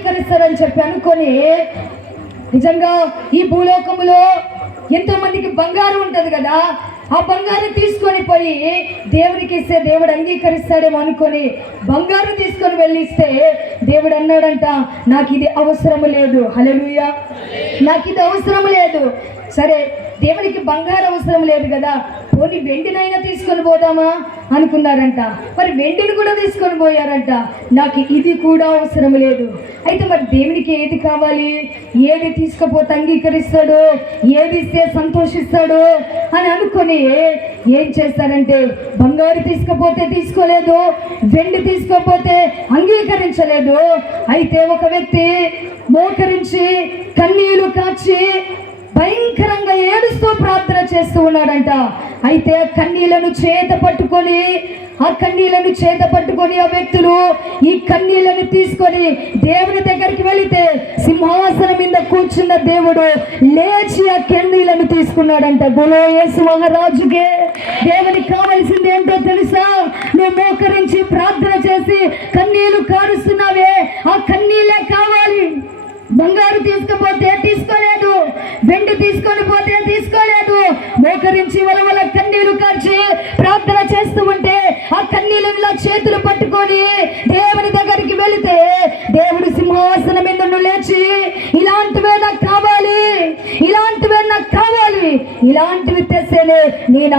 అంగీకరిస్తారని చెప్పి అనుకొని నిజంగా ఈ భూలోకములో ఎంతో మందికి బంగారం ఉంటుంది కదా ఆ బంగారం తీసుకొని పోయి దేవుడికి ఇస్తే దేవుడు అంగీకరిస్తాడేమో అనుకొని బంగారం తీసుకొని వెళ్ళిస్తే దేవుడు అన్నాడంట నాకు ఇది అవసరం లేదు. హల్లెలూయా. నాకు ఇది అవసరం లేదు. సరే దేవునికి బంగారం అవసరం లేదు కదా పోనీ వెండినైనా తీసుకొని పోదామా అనుకున్నారంట. మరి వెండిని కూడా తీసుకొని పోయారంట. నాకు ఇది కూడా అవసరం లేదు. అయితే మరి దేవునికి ఏది కావాలి? ఏది తీసుకుపోతే అంగీకరిస్తాడు? ఏది ఇస్తే సంతోషిస్తాడు? అని అనుకొని ఏం చేస్తారంటే బంగారు తీసుకపోతే తీసుకోలేదు వెండి తీసుకోపోతే అంగీకరించలేదు. అయితే ఒక వ్యక్తి మోకరించి కన్నీళ్ళు కాచి భయంకరంగా ఏడుస్తూ ప్రార్థన చేస్తూ ఉన్నాడంట. అయితే ఆ కన్నీలను చేత పట్టుకొని ఆ కన్నీలను చేత పట్టుకొని ఆ వ్యక్తులు ఈ కన్నీళ్ళను తీసుకొని దేవుని దగ్గరికి వెళితే సింహాసనం మీద కూర్చున్న దేవుడు లేచి ఆ కన్నీళ్ళను తీసుకున్నాడంట. గులో యేసు మహారాజుకే దేవునికి కావలసింది ఏంటో తెలుసా? నువ్వు మోకరించి ప్రార్థన చేసి కన్నీళ్ళు కారుస్తున్నావే ఆ కన్నీళ్ళే కావాలి. బంగారు తీసుకుపోతే తీసుకోలేదు వెండి తీసుకొని పోతే తీసుకో మోకరించి వలవల కన్నీరు కార్చి ప్రార్థన చేస్తూ ఉంటే ఆ కన్నీళ్ళలో చేతులు పట్టుకొని దేవుని దగ్గరికి వెళితే దేవుడు సింహాసనం మీద నుండి లేచి ఇలాంటివే నాకు కావాలి ఇలాంటివే నాకు కావాలి ఇలాంటివి తెస్తేనే నేను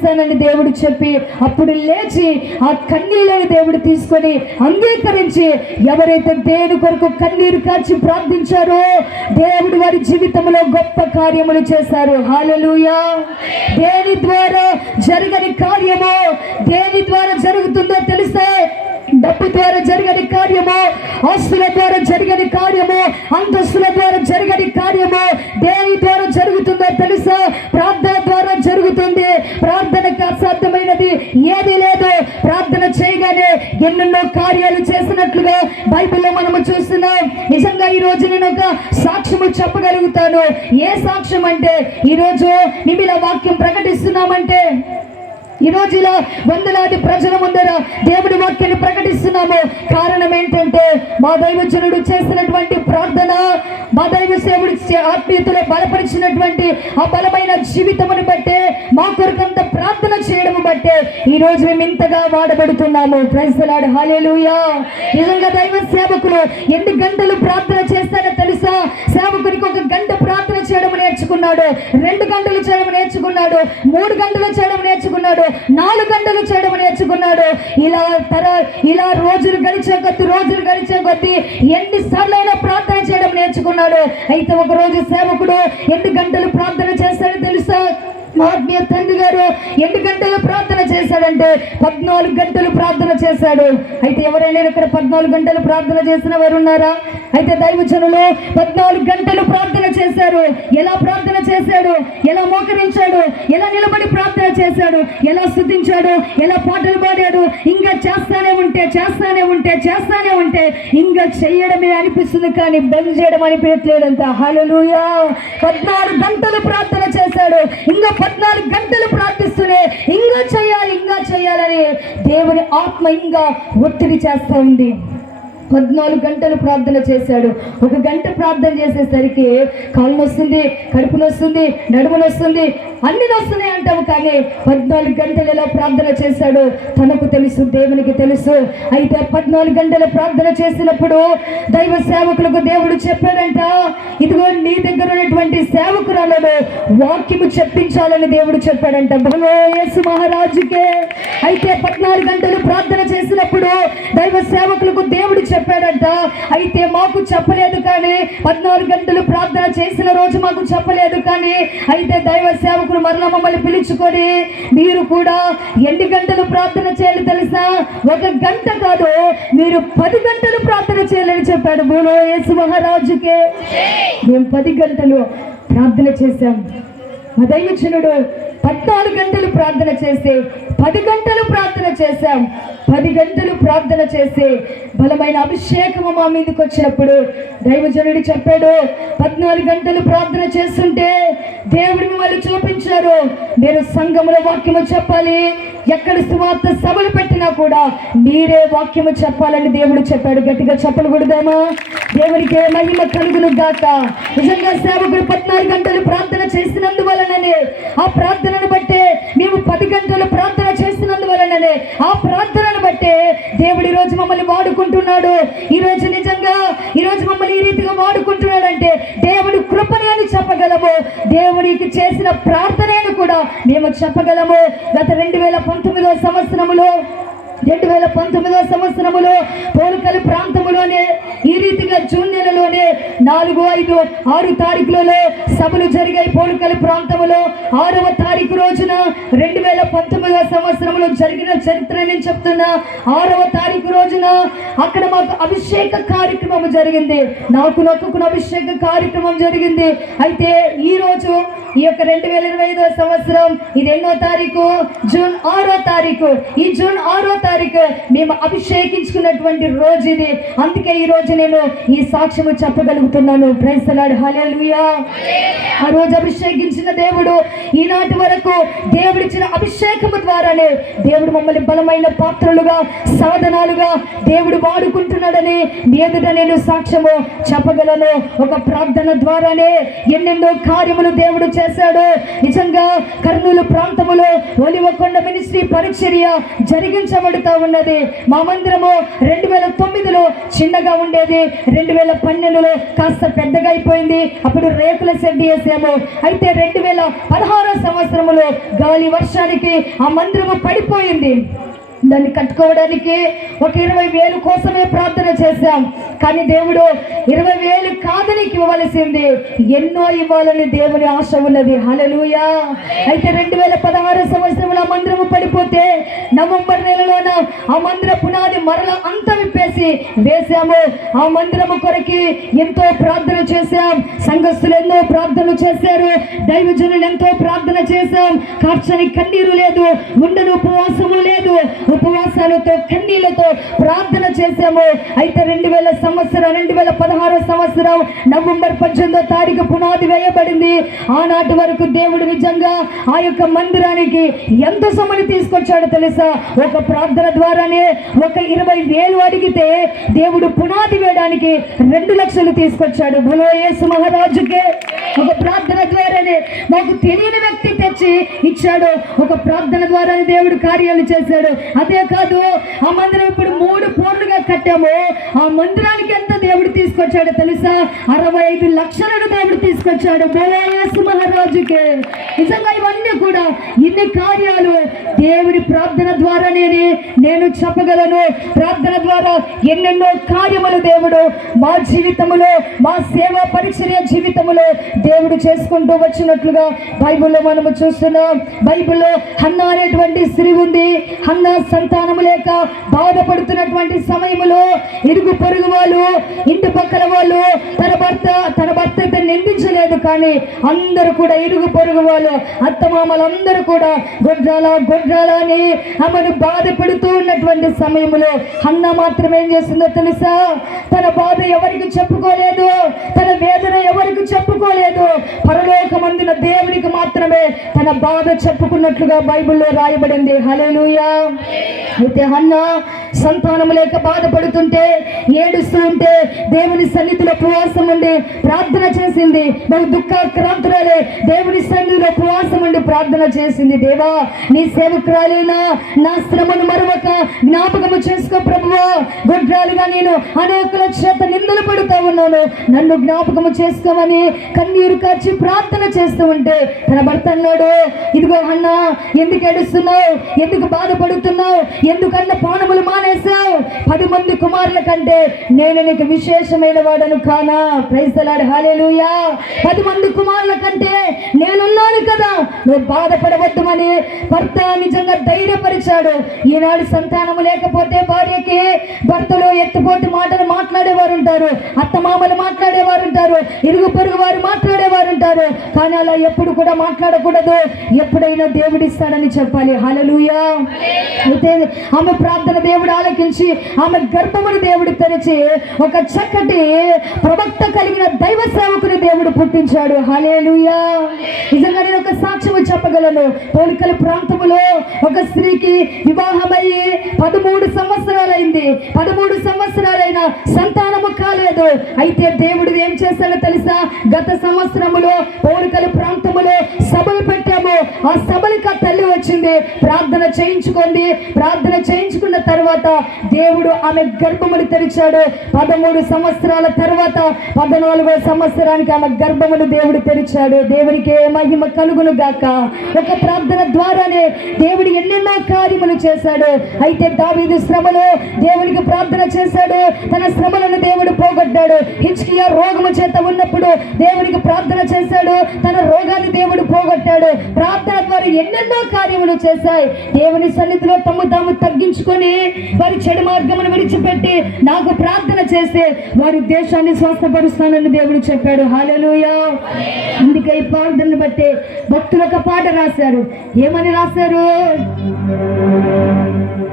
అంగీకరిస్తానని దేవుడు చెప్పి అప్పుడు లేచి ఆ కన్నీళ్ళని దేవుడు తీసుకొని అంగీకరించి ఎవరైతే దేని కొరకు కన్నీరు కాచి ప్రార్థించారో దేవుడు వారి జీవితంలో గొప్ప కార్యములు చేశారు. హాలలుయా దేని ద్వారా జరగని కార్యము దేని ద్వారా జరుగుతుందో తెలిస్తే డబ్బు ద్వారా జరగని కార్యము ఆస్తుల ద్వారా జరగని కార్యము అంతస్తుల ద్వారా జరగని కార్యము దేని ద్వారా జరుగుతుందో తెలుసా? ప్రార్థన ద్వారా జరుగుతుంది ప్రార్థనకు అసాధ్యమైనది ఏది లేదు. ప్రార్థన చేయగానే ఎన్నెన్నో కార్యాలు చేసినట్లుగా బైబిల్లో మనము చూస్తున్నాం. నిజంగా ఈ రోజు నేను ఒక సాక్ష్యము చెప్పగలుగుతాను. ఏ సాక్ష్యం అంటే ఈ రోజు వాక్యం ప్రకటిస్తున్నామంటే ఈ రోజు ఇలా వందలాది ప్రజల ముందర దేవుడి వాక్యాన్ని ప్రకటిస్తున్నాము. కారణం ఏంటంటే మా దైవజనుడు చేసినటువంటి ప్రార్థన మా దైవ సేవుడి ఆత్మీయతలో బలపరిచినటువంటి ఆ బలమైన జీవితమును బట్టే మా కొరకు బట్టే ఈ రోజు మేము ఇంతగా వాడబడుతున్నాము. క్రైస్తలాడు హాలేలుయా నిజంగా దైవ సేవకులు ఎన్ని గంటలు ప్రార్థన చేస్తారో తెలుసా? సేవకునికి ఒక గంట ప్రార్థన చేయడం నేర్చుకున్నాడు. రెండు గంటలు చేయడం నేర్చుకున్నాడు. మూడు గంటలు చేయడం నేర్చుకున్నాడు. నాలుగు గంటలు చేయడం నేర్చుకున్నాడు. ఇలా తర ఇలా రోజులు గడిచే కొద్ది రోజులు గడిచే కొద్ది ఎన్ని సార్లైనా ప్రార్థన చేయడం నేర్చుకున్నాడు. అయితే ఒక రోజు సేవకుడు ఎన్ని గంటలు ప్రార్థన చేస్తాడో మా ఆత్మీయ తండ్రి గారు ఎన్ని గంటలు ప్రార్థన చేశాడంటే పద్నాలుగు గంటలు ప్రార్థన చేశాడు. అయితే ఎవరైనా ఇక్కడ పద్నాలుగు గంటలు ప్రార్థన చేసిన వారు ఉన్నారా? అయితే దైవజనులు పద్నాలుగు గంటలు ప్రార్థన చేశారు. ఎలా ప్రార్థన చేశాడు? ఎలా మోకరించాడు? ఎలా నిలబడి ప్రార్థన చేశాడు? ఎలా స్థుతించాడు? ఎలా పాటలు పాడాడు? ఇంకా చేస్తానే ఉంటే చేస్తానే ఉంటే చేస్తానే ఉంటే ఇంకా చెయ్యడమే అనిపిస్తుంది కానీ బంద్ చేయడం అనిపించట్లేదంట. హల్లెలూయా! పద్నాలుగు గంటలు ప్రార్థన చేశాడు. ఇంకా పద్నాలుగు గంటలు ప్రార్థిస్తూనే ఇంకా చేయాలి ఇంకా చేయాలని దేవుని ఆత్మ ఇంకా ఒత్తిడి చేస్తూ ఉంది. పద్నాలుగు గంటలు ప్రార్థన చేశాడు. ఒక గంట ప్రార్థన చేసేసరికి కాళ్ళు వస్తుంది కడుపులు వస్తుంది నడుములు వస్తుంది అన్ని వస్తున్నాయి అంటాము కానీ పద్నాలుగు గంటలు ఎలా ప్రార్థన చేశాడు? తనకు తెలుసు దేవునికి తెలుసు. అయితే పద్నాలుగు గంటల ప్రార్థన చేసినప్పుడు దైవ సేవకులకు దేవుడు చెప్పాడంట ఇదిగో నీ దగ్గర ఉన్నటువంటి సేవకురాలను వాక్యము చెప్పించాలని దేవుడు చెప్పాడంట. భగవేసు యేసు మహారాజుకే అయితే పద్నాలుగు గంటలు ప్రార్థన చేసినప్పుడు దైవ సేవకులకు దేవుడు చెప్పాడంట. అయితే మాకు చెప్పలేదు కానీ పద్నాలుగు గంటలు ప్రార్థన చేసిన రోజు మాకు చెప్పలేదు కానీ అయితే దైవ సేవకులు మరలా మమ్మల్ని పిలుచుకొని మీరు కూడా ఎన్ని గంటలు ప్రార్థన చేయాలి తెలుసా? ఒక గంట కాదు మీరు పది గంటలు ప్రార్థన చేయాలని చెప్పాడు బోలో యేసు మహారాజుకే. మేము పది గంటలు ప్రార్థన చేశాం. మా దైవజనుడు పద్నాలుగు గంటలు ప్రార్థన చేస్తే పది గంటలు ప్రార్థన చేశాం. పది గంటలు ప్రార్థన చేసి బలమైన అభిషేకము మా మీదకి వచ్చినప్పుడు దైవజనుడు చెప్పాడు పద్నాలుగు గంటలు ప్రార్థన చేస్తుంటే దేవుడిని వాళ్ళు చూపించారు. మీరు సంఘంలో వాక్యము చెప్పాలి. ఎక్కడ సువార్త సభలు పెట్టినా కూడా మీరే వాక్యము చెప్పాలని దేవుడు చెప్పాడు. గట్టిగా చెప్పలు దేవుడికి దేవునికి మహిమ కలుగును గాక. నిజంగా సేవకుడు పద్నాలుగు గంటలు ప్రార్థన చేసినందువలననే ఆ ప్రార్థనను బట్టి మేము పది గంటలు ప్రార్థన చేస్తున్నందువలననే ఆ ప్రార్థనను బట్టే దేవుడు ఈ రోజు మమ్మల్ని వాడుకుంటున్నాడు. ఈరోజు నిజంగా ఈ రోజు మమ్మల్ని ఈ రీతిగా వాడుకుంటున్నాడంటే దేవుడు కృపనే అని చెప్పగలము. దేవుడికి చేసిన ప్రార్థనను కూడా మేము చెప్పగలము. గత రెండు వేల పంతొమ్మిదో సంవత్సరములో రెండు వేల పంతొమ్మిదో సంవత్సరములో పోలికల ప్రాంతములోనే ఈ రీతిగా జూన్ నెలలోనే నాలుగు ఐదు ఆరు తారీఖులలో సభలు జరిగాయి పోలికల ప్రాంతంలో. ఆరవ తారీఖు రోజున రెండు వేల పంతొమ్మిదవ సంవత్సరంలో జరిగిన చరిత్ర నేను చెప్తున్నా. ఆరవ తారీఖు రోజున అక్కడ మాకు అభిషేక కార్యక్రమం జరిగింది. నాకు నొక్కకు అభిషేక కార్యక్రమం జరిగింది. అయితే ఈరోజు ఈ యొక్క రెండు వేల ఇరవై ఐదో సంవత్సరం ఇది ఎన్నో తారీఖు జూన్ ఆరో తారీఖు. ఈ జూన్ ఆరో తారీఖు మేము అభిషేకించుకున్నటువంటి రోజు ఇది. అందుకే ఈ రోజు నేను ఈ సాక్ష్యము చెప్పగలుగుతున్నాను. ప్రైసలాడు హల్లెలూయా ఆ రోజు అభిషేకించిన దేవుడు ఈనాటి వరకు దేవుడిచ్చిన అభిషేకము ద్వారానే దేవుడు మమ్మల్ని బలమైన పాత్రలుగా సాధనాలుగా దేవుడు వాడుకుంటున్నాడని మీ ఎదుట నేను సాక్ష్యము చెప్పగలను. ఒక ప్రార్థన ద్వారానే ఎన్నెన్నో కార్యములు దేవుడు చేశాడు. నిజంగా కర్నూలు ప్రాంతములో ఒలివకొండ మినిస్ట్రీ పరిచర్య జరిగించబడుతూ ఉన్నది. మా మందిరము రెండు వేల తొమ్మిదిలో చిన్నగా ఉండేది. రెండు వేల పన్నెండులో కాస్త పెద్దగా అయిపోయింది. అప్పుడు రేకుల షెడ్ వేసాము. అయితే రెండు వేల పదహారో సంవత్సరములో గాలి వర్షానికి ఆ మందిరము పడిపోయింది. దాన్ని కట్టుకోవడానికి ఒక ఇరవై వేలు కోసమే ప్రార్థన చేశాం. కానీ దేవుడు ఇరవై వేలు కాదని ఇవ్వవలసింది. ఎన్నో ఇవ్వాలని దేవుని ఆశ ఉన్నది. హలలుయా అయితే రెండు వేల పదహారు సంవత్సరంలో ఆ మందిరము పడిపోతే నవంబర్ నెలలోన ఆ మందిర పునాది మరల అంత చేసి వేశాము. ఆ మందిరము కొరకి ఎంతో ప్రార్థన చేశాం. సంఘస్థులు ఎన్నో ప్రార్థనలు చేశారు. దైవజనులు ఎంతో ప్రార్థన చేశాం. కార్చని కన్నీరు లేదు. ఉండను ఉపవాసము లేదు. ఉపవాసాలతో కన్నీళ్ళతో ప్రార్థన చేశాము. అయితే రెండు వేల సంవత్సరం రెండు వేల పదహారో సంవత్సరం నవంబర్ పద్దెనిమిదో తారీఖు పునాది వేయబడింది. ఆనాటి వరకు దేవుడు నిజంగా ఆ యొక్క మందిరానికి ఎంత సొమ్ముని తీసుకొచ్చాడో తెలుసా? ఒక ప్రార్థన ద్వారానే ఒక ఇరవై వేలు అడిగితే దేవుడు పునాది వేయడానికి రెండు లక్షలు తీసుకొచ్చాడు. బులో యేసు మహారాజుకే. ఒక ప్రార్థన ద్వారానే మాకు తెలియని వ్యక్తి తెచ్చి ఇచ్చాడు. ఒక ప్రార్థన ద్వారానే దేవుడు కార్యాలు చేశాడు. అదే కాదు ఆ మందిరం ఇప్పుడు మూడు పూర్లుగా కట్టాము. ఆ మందిరానికి ఎంత దేవుడు తీసుకొచ్చాడో తెలుసా? అరవై ఐదు లక్షలను దేవుడు తీసుకొచ్చాడు బోలాయేసు మహారాజుకే. నిజంగా ఇవన్నీ కూడా ఇన్ని కార్యాలు దేవుడి ప్రార్థన ద్వారానే నేను చెప్పగలను. ప్రార్థన ద్వారా ఎన్నెన్నో కార్యములు దేవుడు మా జీవితములో మా సేవా పరిచర్య జీవితములో దేవుడు చేసుకుంటూ వచ్చినట్లుగా బైబిల్లో మనము చూస్తున్నాం. బైబిల్లో హన్న అనేటువంటి స్త్రీ ఉంది. హన్న సంతానము లేక బాధపడుతున్నటువంటి సమయంలో ఇరుగు పొరుగు వాళ్ళు ఇంటి పక్కల వాళ్ళు తన భర్త తన భర్త నిందించు లేదు కానీ అందరూ కూడా ఇరుగు పొరుగు వాళ్ళు. అత్తమామలు అందరూ కూడా గొడ్రాల గొడ్రాల అని ఆమెను బాధ పెడుతూ ఉన్నటువంటి సమయంలో అన్న మాత్రం ఏం చేస్తుందో తెలుసా? తన బాధ ఎవరికి చెప్పుకోలేదు తన వేదన ఎవరికి చెప్పుకోలేదు. పరలోకమందిన దేవునికి మాత్రమే తన బాధ చెప్పుకున్నట్లుగా బైబిల్లో రాయబడింది. హలేలుయా అయితే అన్న సంతానం లేక బాధపడుతుంటే ఏడుస్తూ ఉంటే దేవుని సన్నిధిలో ఉపవాసం ఉండి ప్రార్థన చేసింది. బహు దుఃఖాక్రాంతురాలే దేవుని సన్నిధిలో ఉపవాసం ఉండి ప్రార్థన చేసింది. దేవా నీ సేవకురాలేనా నా శ్రమను మరొక జ్ఞాపకము చేసుకో ప్రభువా. గుడ్రాలుగా నేను అనేకుల చేత నిందలు పడుతూ ఉన్నాను. నన్ను జ్ఞాపకము చేసుకోమని కన్నీరు కాచి ప్రార్థన చేస్తూ ఉంటే తన భర్త అన్నాడు ఇదిగో అన్న ఎందుకు ఏడుస్తున్నావు? ఎందుకు బాధపడుతున్నావు? ఎందుకన్న పానములు మానేశావు? పది మంది కుమారుల కంటే నేను నీకు విశేషమైన వాడను కానా? ప్రైసలాడు హాలేలుయా పది మంది కుమారుల కంటే నువ్వు బాధపడవద్దు అని భర్త నిజంగా ధైర్యపరిచాడు. ఈనాడు సంతానము లేకపోతే భార్యకి భర్తలో ఎత్తుపోటు మాటలు మాట్లాడేవారు ఉంటారు అత్తమామలు మాట్లాడేవారు ఉంటారు ఇరుగు పొరుగు వారు మాట్లాడేవారు ఉంటారు కానీ అలా ఎప్పుడు కూడా మాట్లాడకూడదు. ఎప్పుడైనా దేవుడిస్తాడని చెప్పాలి. హలలుయా అయితే ఆమె ప్రార్థన దేవుడు ఆలకించి ఆమె గర్భమును దేవుడు తెరిచి ఒక చక్కటి ప్రవక్త కలిగిన దైవ సేవకుని దేవుడు పుట్టించాడు. హలేలుయా నిజంగా నేను ఒక సాక్ష్యము చెప్పగలను. పోలికల ప్రాంతములో ఒక స్త్రీకి వివాహమయ్యి పదమూడు సంవత్సరాలైంది. పదమూడు సంవత్సరాలైన సంతానము కాలేదు. అయితే దేవుడు ఏం చేశాడో తెలుసా? గత సంవత్సరములో పోలికల ప్రాంతములో ఆ సభలకు ఆ తల్లి వచ్చింది. ప్రార్థన చేయించుకోండి. ప్రార్థన చేయించుకున్న తర్వాత దేవుడు ఆమె గర్భమును తెరిచాడు. పదమూడు సంవత్సరాల తర్వాత పద్నాలుగో సంవత్సరానికి ఆమె గర్భమును దేవుడు తెరిచాడు. దేవునికి ఏ మహిమ కలుగును గాక. ఒక ప్రార్థన ద్వారానే దేవుడు ఎన్నెన్నో కార్యములు చేశాడు. అయితే దావీదు శ్రమలు దేవునికి ప్రార్థన చేశాడు. తన శ్రమలను దేవుడు పోగొట్టాడు. హిచ్కియా రోగము చేత ఉన్నప్పుడు దేవునికి ప్రార్థన చేశాడు. తన రోగాన్ని దేవుడు పోగొట్టాడు. ప్రార్థన ద్వారా ఎన్నెన్నో కార్యములు చేశాయి. దేవుని సన్నిధిలో తమ్ము తాము తగ్గించుకొని వారి చెడు మార్గమును విడిచిపెట్టి నాకు ప్రార్థన చేస్తే వారి దేశాన్ని స్వస్థపరుస్తానని దేవుడు చెప్పాడు. హాలలుయా అందుకే ఈ ప్రార్థనను బట్టి భక్తులు ఒక పాట రాశారు. ఏమని రాశారు?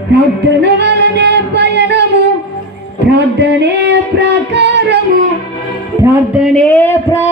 ప్రార్థన వలనే పయనము ప్రార్థనే ప్రాకారము ప్రార్థనే ప్రా